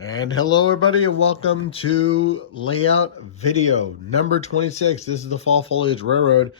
And hello everybody and welcome to layout video number 26. This is the Fall Foliage Railroad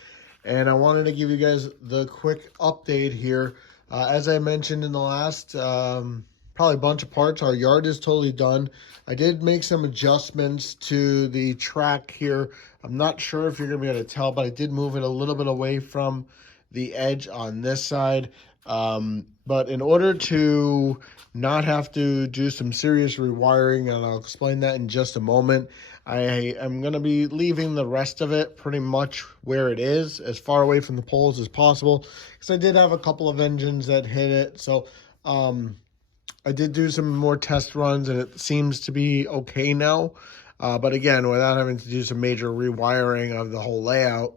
and I wanted to give you guys the quick update here. As I mentioned in the last probably bunch of parts, our yard is totally done. I did make some adjustments to the track here. I'm not sure if you're going to be able to tell, but I did move it a little bit away from the edge on this side. But in order to not have to do some serious rewiring, and I'll explain that in just a moment, I am going to be leaving the rest of it pretty much where it is, as far away from the poles as possible, because I did have a couple of engines that hit it. So I did do some more test runs and it seems to be okay now. But again, without having to do some major rewiring of the whole layout,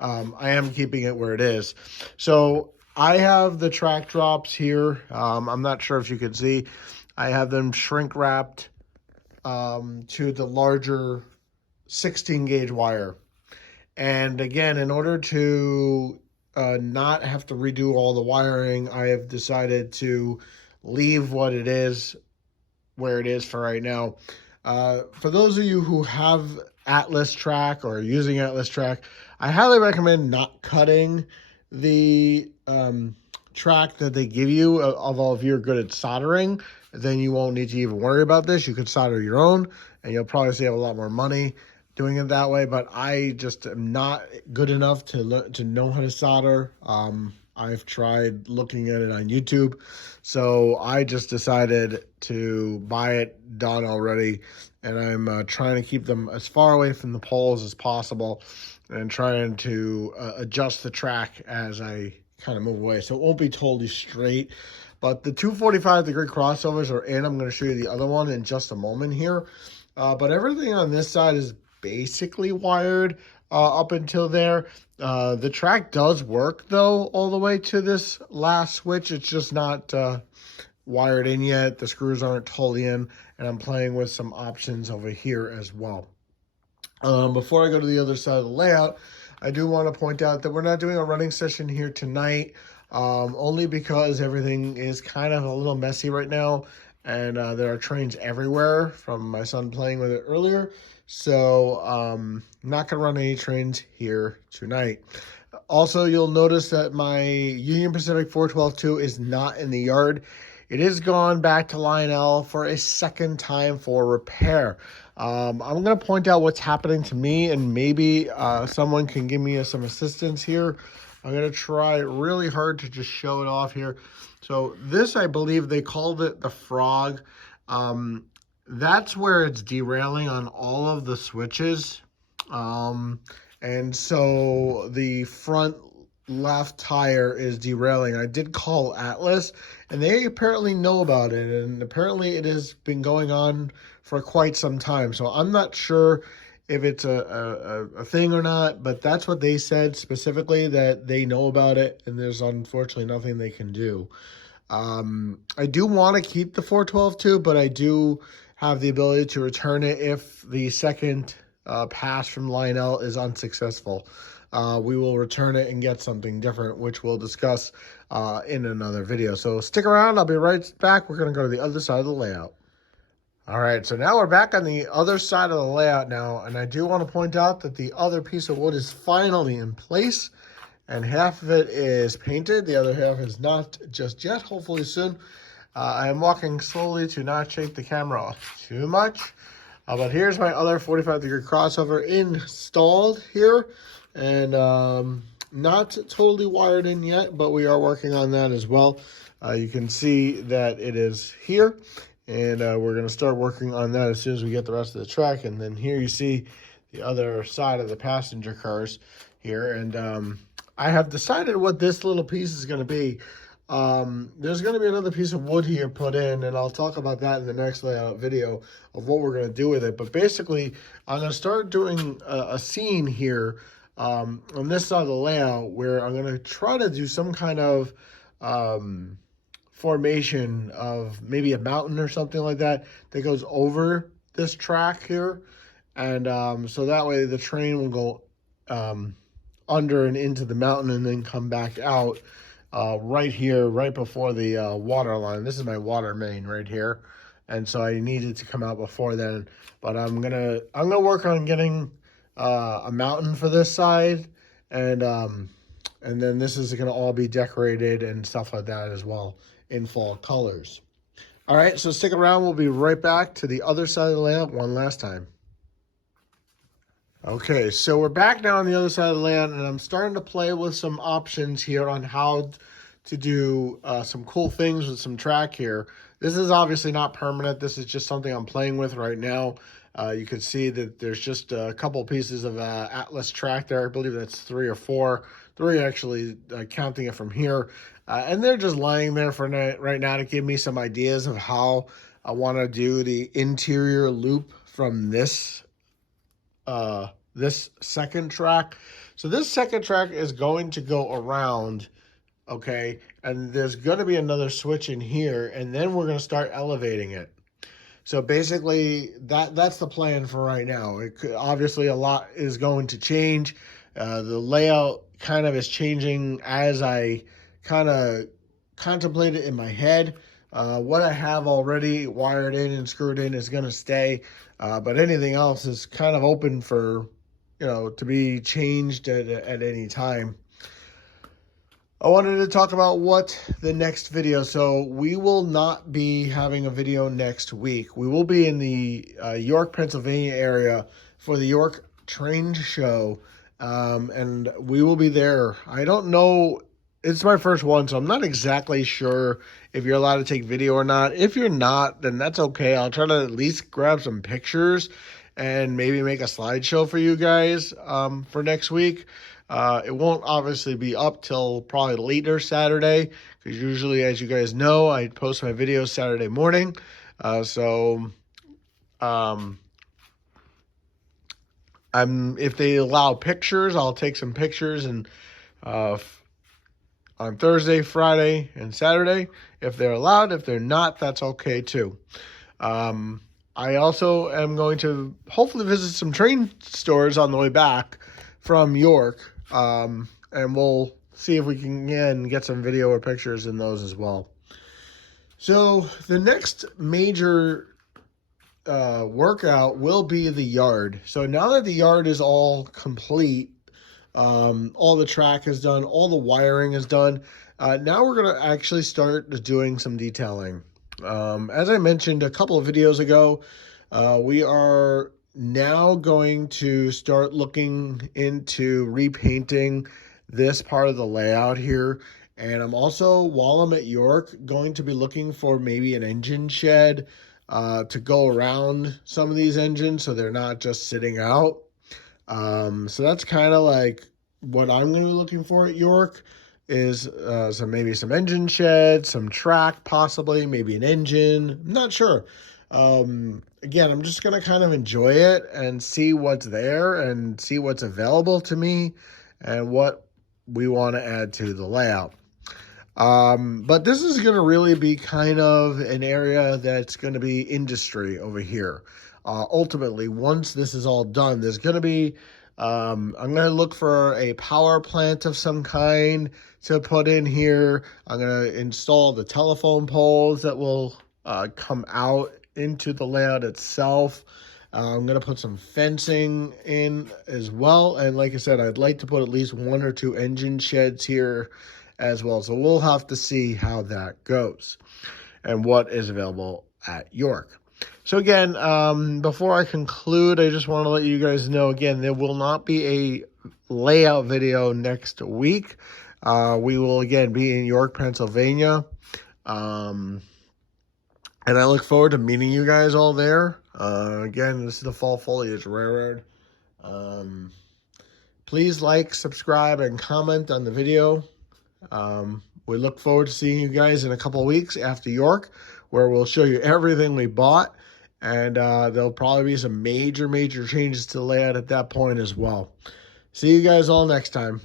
I am keeping it where it is. So I have the track drops here. I'm not sure if you can see. I have them shrink wrapped to the larger 16 gauge wire. And again, in order to not have to redo all the wiring, I have decided to leave what it is where it is for right now. For those of you who have Atlas track or are using Atlas track, I highly recommend not cutting the track that they give you. Although if you're good at soldering, then you won't need to even worry about this. You could solder your own and you'll probably save a lot more money doing it that way. But I just am not good enough to know how to solder. I've tried looking at it on YouTube, so I just decided to buy it done already, and I'm trying to keep them as far away from the poles as possible and trying to adjust the track as I kind of move away, so it won't be totally straight. But the 245-degree crossovers are in. I'm going to show you the other one in just a moment here. But everything on this side is basically wired up until there. The track does work though all the way to this last switch. It's just not wired in yet. The screws aren't totally in, and I'm playing with some options over here as well. Before I go to the other side of the layout, I do want to point out that we're not doing a running session here tonight, only because everything is kind of a little messy right now, and there are trains everywhere from my son playing with it earlier. So not going to run any trains here tonight. Also, you'll notice that my Union Pacific 412-2 is not in the yard. It is gone back to Lionel for a second time for repair. I'm going to point out what's happening to me, and maybe someone can give me some assistance here. I'm going to try really hard to just show it off here. So this, I believe they called it the frog. That's where it's derailing on all of the switches. And so the front left tire is derailing. I did call Atlas, and they apparently know about it, and apparently it has been going on for quite some time. So I'm not sure if it's a thing or not, but that's what they said specifically, that they know about it, and there's unfortunately nothing they can do. I do want to keep the 412-2, but I do have the ability to return it if the second pass from Lionel is unsuccessful. We will return it and get something different, which we'll discuss in another video. So stick around. I'll be right back. We're going to go to the other side of the layout. All right, so now we're back on the other side of the layout now, and I do want to point out that the other piece of wood is finally in place, and half of it is painted. The other half is not just yet, hopefully soon. I am walking slowly to not shake the camera off too much. But here's my other 45-degree crossover installed here. And not totally wired in yet, but we are working on that as well. You can see that it is here. And we're going to start working on that as soon as we get the rest of the track. And then here you see the other side of the passenger cars here. And I have decided what this little piece is going to be. There's going to be another piece of wood here put in, and I'll talk about that in the next layout video of what we're going to do with it. But basically, I'm going to start doing a scene here on this side of the layout where I'm going to try to do some kind of formation of maybe a mountain or something like that that goes over this track here. And so that way the train will go under and into the mountain and then come back out right here, right before the water line. This is my water main right here. and so I needed to come out before then. But I'm gonna work on getting a mountain for this side, and then this is gonna all be decorated and stuff like that as well in fall colors. All right, so stick around. We'll be right back to the other side of the layout one last time. Okay, so we're back now on the other side of the layout, and I'm starting to play with some options here on how to do some cool things with some track here. This is obviously not permanent. This is just something I'm playing with right now. You can see that there's just a couple pieces of Atlas track there. I believe that's 3 or 4. 3 actually, counting it from here. And they're just lying there for right now to give me some ideas of how I want to do the interior loop from this second track. So this second track is going to go around, okay, and there's going to be another switch in here, and then we're going to start elevating it. So basically that's the plan for right now. Obviously a lot is going to change. The layout kind of is changing as I kind of contemplate it in my head. What I have already wired in and screwed in is going to stay, but anything else is kind of open for, to be changed at any time. I wanted to talk about what the next video. So we will not be having a video next week. We will be in the York, Pennsylvania area for the York Train Show, and we will be there. I don't know. It's my first one, so I'm not exactly sure if you're allowed to take video or not. If you're not, then that's okay. I'll try to at least grab some pictures and maybe make a slideshow for you guys for next week. It won't obviously be up till probably later Saturday, because usually, as you guys know, I post my videos Saturday morning. If they allow pictures, I'll take some pictures and on Thursday, Friday, and Saturday, if they're allowed. If they're not, that's okay too. I also am going to hopefully visit some train stores on the way back from York, and we'll see if we can get some video or pictures in those as well. So the next major workout will be the yard. So now that the yard is all complete, all the track is done, all the wiring is done, now we're going to actually start doing some detailing. As I mentioned a couple of videos ago, we are now going to start looking into repainting this part of the layout here. And I'm also, while I'm at York, going to be looking for maybe an engine shed to go around some of these engines so they're not just sitting out. So that's kind of like what I'm going to be looking for at York is maybe some engine shed, some track, possibly, maybe an engine. I'm not sure. Again, I'm just going to kind of enjoy it and see what's there and see what's available to me and what we want to add to the layout. But this is going to really be kind of an area that's going to be industry over here. Ultimately, once this is all done, there's going to be, I'm going to look for a power plant of some kind to put in here. I'm going to install the telephone poles that will come out into the layout itself. I'm going to put some fencing in as well. And like I said, I'd like to put at least 1 or 2 engine sheds here as well. So we'll have to see how that goes and what is available at York. So again, before I conclude, I just want to let you guys know, again, there will not be a layout video next week. We will, again, be in York, Pennsylvania. And I look forward to meeting you guys all there. Again, this is the Fall Foliage Railroad. Please like, subscribe, and comment on the video. We look forward to seeing you guys in a couple of weeks after York, where we'll show you everything we bought. And there'll probably be some major changes to the layout at that point as well. See you guys all next time.